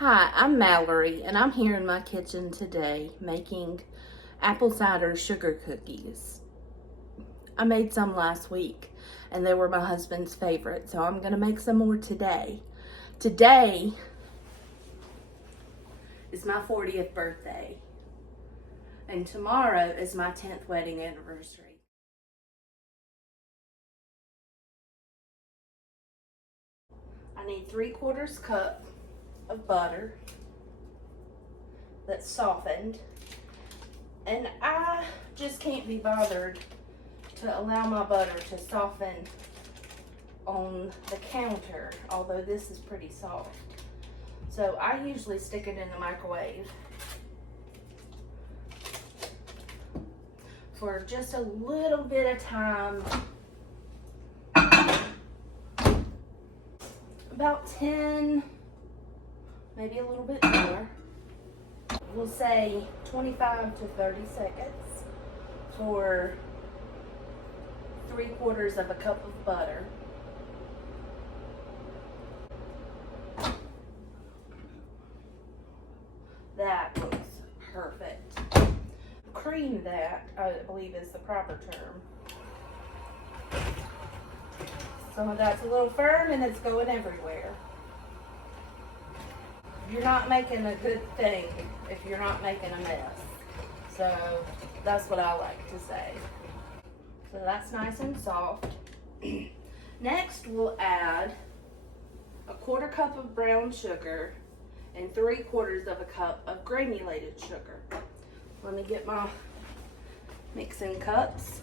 Hi, I'm Mallory, and I'm here in my kitchen today making apple cider sugar cookies. I made some last week, and they were my husband's favorite, so I'm going to make some more today. Today is my 40th birthday, and tomorrow is my 10th wedding anniversary. I need 3/4 cup of butter that's softened, and I just can't be bothered to allow my butter to soften on the counter, although this is pretty soft. So I usually stick it in the microwave for just a little bit of time, about 10, maybe a little bit more. We'll say 25 to 30 seconds for 3/4 of a cup of butter. That looks perfect. Cream that, I believe is the proper term. Some of that's a little firm and it's going everywhere. You're not making a good thing if you're not making a mess. So that's what I like to say. So that's nice and soft. Next, we'll add a 1/4 cup of brown sugar and 3/4 of a cup of granulated sugar. Let me get my mixing cups.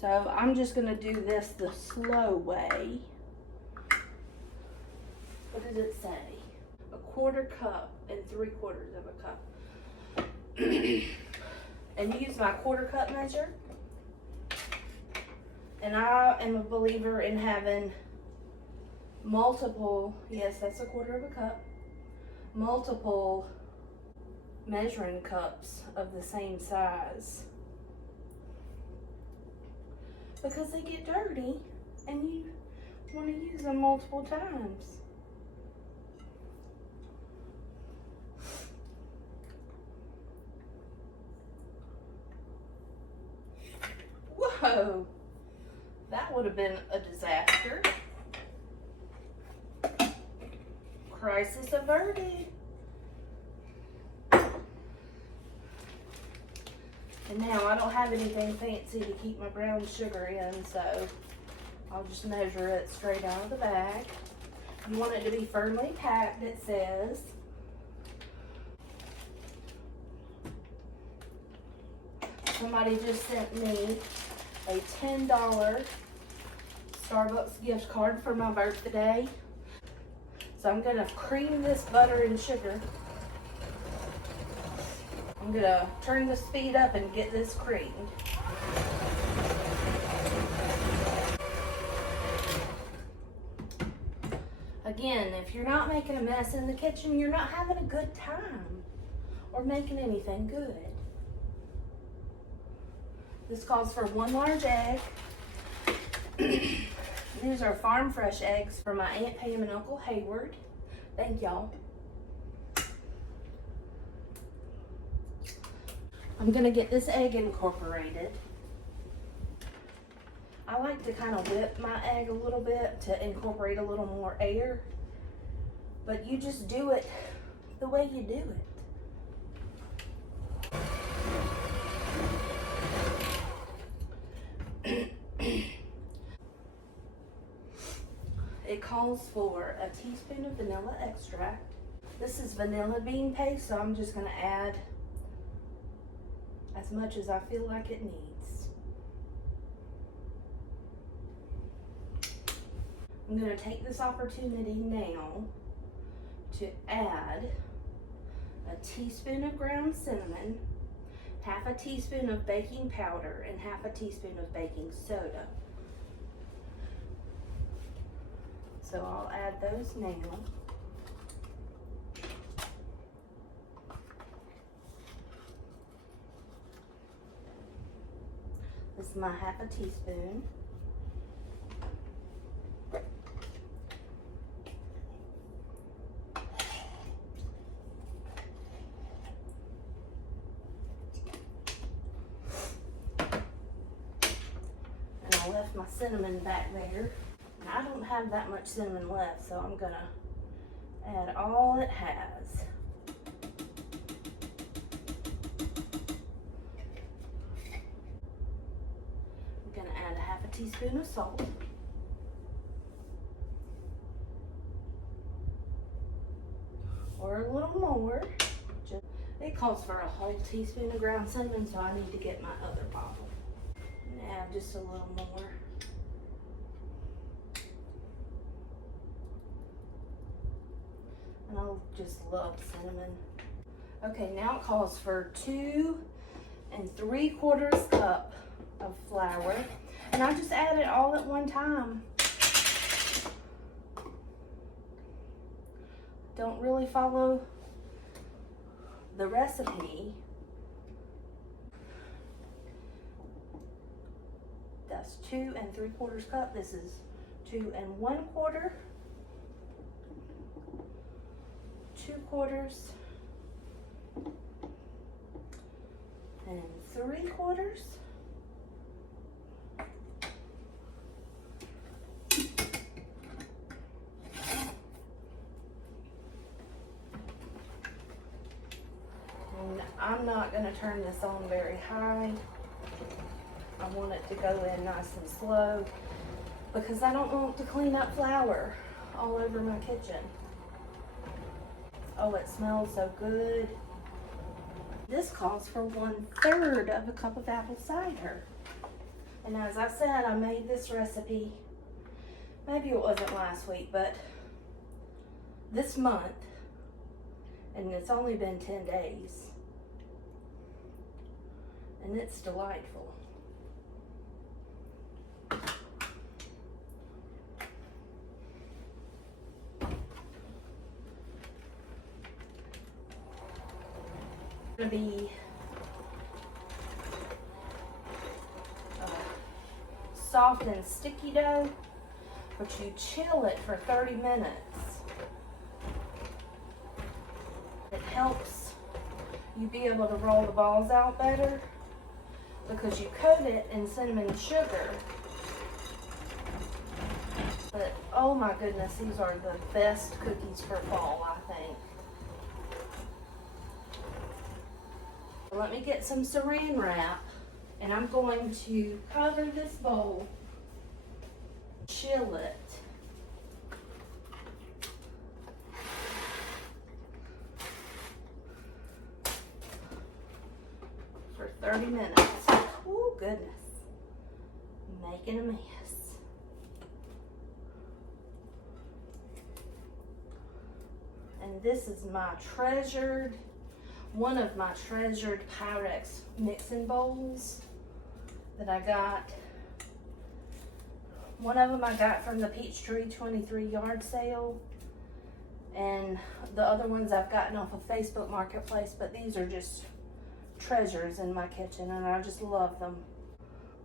So I'm just gonna do this the slow way. What did it say? A 1/4 cup and 3/4 of a cup. And use my 1/4 cup measure. And I am a believer in having multiple, yes, that's a 1/4 of a cup, multiple measuring cups of the same size. Because they get dirty and you want to use them multiple times. Whoa, that would have been a disaster. Crisis averted. And now I don't have anything fancy to keep my brown sugar in, so I'll just measure it straight out of the bag. You want it to be firmly packed, it says. Somebody just sent me a $10 Starbucks gift card for my birthday. So I'm gonna cream this butter and sugar. I'm gonna turn the speed up and get this creamed. Again, if you're not making a mess in the kitchen, you're not having a good time or making anything good. This calls for 1 large egg. These are farm fresh eggs from my Aunt Pam and Uncle Hayward. Thank y'all. I'm gonna get this egg incorporated. I like to kind of whip my egg a little bit to incorporate a little more air, but you just do it the way you do it. It calls for a teaspoon of vanilla extract. This is vanilla bean paste, so I'm just gonna add as much as I feel like it needs. I'm gonna take this opportunity now to add a teaspoon of ground cinnamon, 1/2 teaspoon of baking powder, and 1/2 teaspoon of baking soda. So I'll add those now. This is my 1/2 teaspoon. left my cinnamon back there. And I don't have that much cinnamon left, so I'm gonna add all it has. I'm gonna add a half a teaspoon of salt. Or a little more. It calls for a whole teaspoon of ground cinnamon, so I need to get my other bottle. And add just a little more. And I just love cinnamon. Okay, now it calls for 2 3/4 cup of flour. And I just add it all at one time. Don't really follow the recipe. That's 2 3/4 cup. This is 2 1/4, 2/4, and 3/4. I'm not going to turn this on very high. I want it to go in nice and slow because I don't want to clean up flour all over my kitchen. Oh, it smells so good. This calls for 1/3 of a cup of apple cider. And as I said, I made this recipe, maybe it wasn't last week, but this month, and it's only been 10 days. And it's delightful. It's gonna be soft and sticky dough, but you chill it for 30 minutes. It helps you be able to roll the balls out better, because you coat it in cinnamon sugar. But oh my goodness, these are the best cookies for fall, I think. Let me get some saran wrap, and I'm going to cover this bowl, chill it. For 30 minutes. Oh goodness, making a mess. And this is my treasured, one of my treasured Pyrex mixing bowls that I got. One of them I got from the Peachtree 23 yard sale, and the other ones I've gotten off of Facebook Marketplace, but these are just treasures in my kitchen, and I just love them.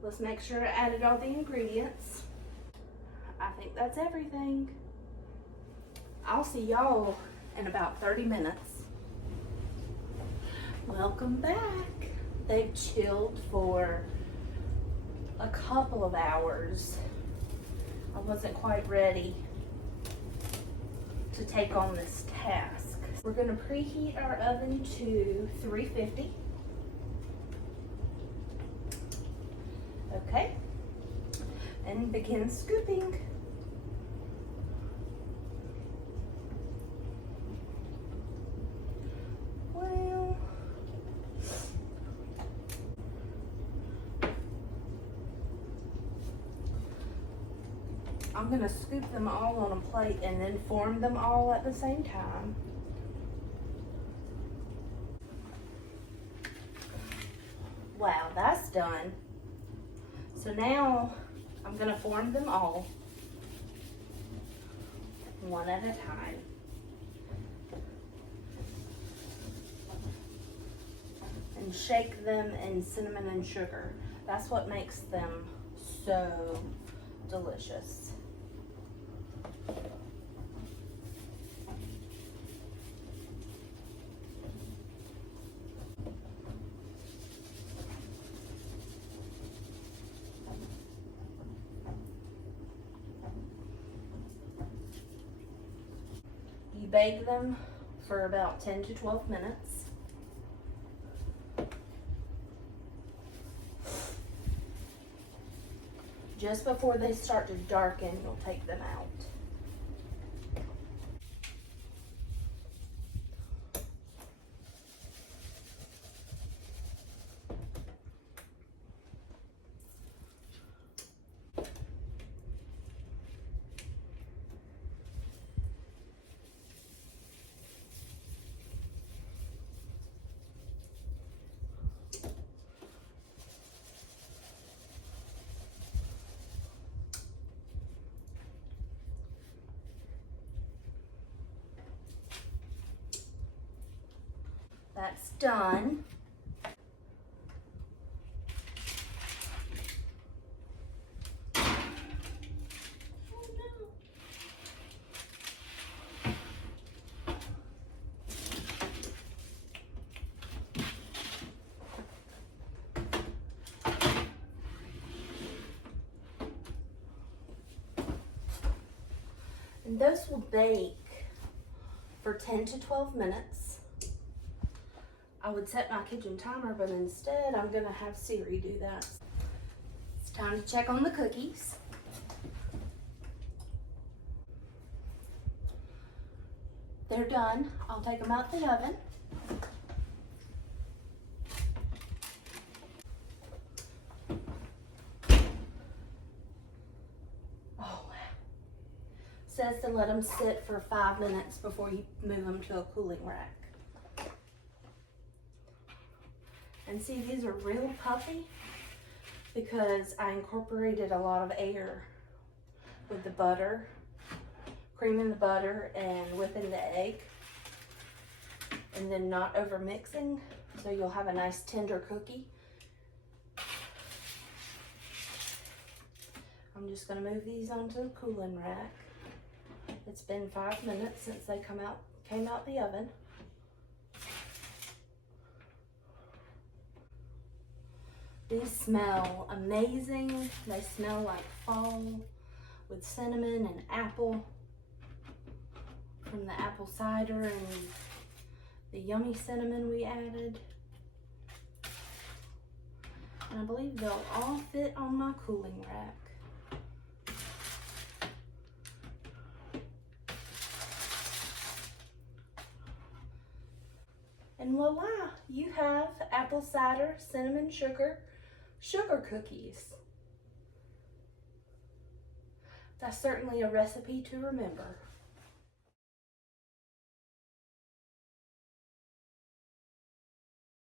Let's make sure I added all the ingredients. I think that's everything. I'll see y'all in about 30 minutes. Welcome back. They've chilled for a couple of hours. I wasn't quite ready to take on this task. We're going to preheat our oven to 350. Okay, and begin scooping. Well, I'm gonna scoop them all on a plate and then form them all at the same time. Wow, that's done. So now I'm going to form them all one at a time. And shake them in cinnamon and sugar. That's what makes them so delicious. You bake them for about 10 to 12 minutes. Just before they start to darken, you'll take them out. That's done. And those will bake for 10 to 12 minutes. I would set my kitchen timer, but instead I'm gonna have Siri do that. It's time to check on the cookies. They're done. I'll take them out the oven. Oh, wow. Says to let them sit for 5 minutes before you move them to a cooling rack. And see, these are real puffy because I incorporated a lot of air with the butter, creaming the butter and whipping the egg, and then not over mixing, so you'll have a nice tender cookie. I'm just gonna move these onto the cooling rack. It's been 5 minutes since they came out the oven. These smell amazing. They smell like fall with cinnamon and apple from the apple cider and the yummy cinnamon we added. And I believe they'll all fit on my cooling rack. And voila, you have apple cider, cinnamon sugar cookies. That's certainly a recipe to remember.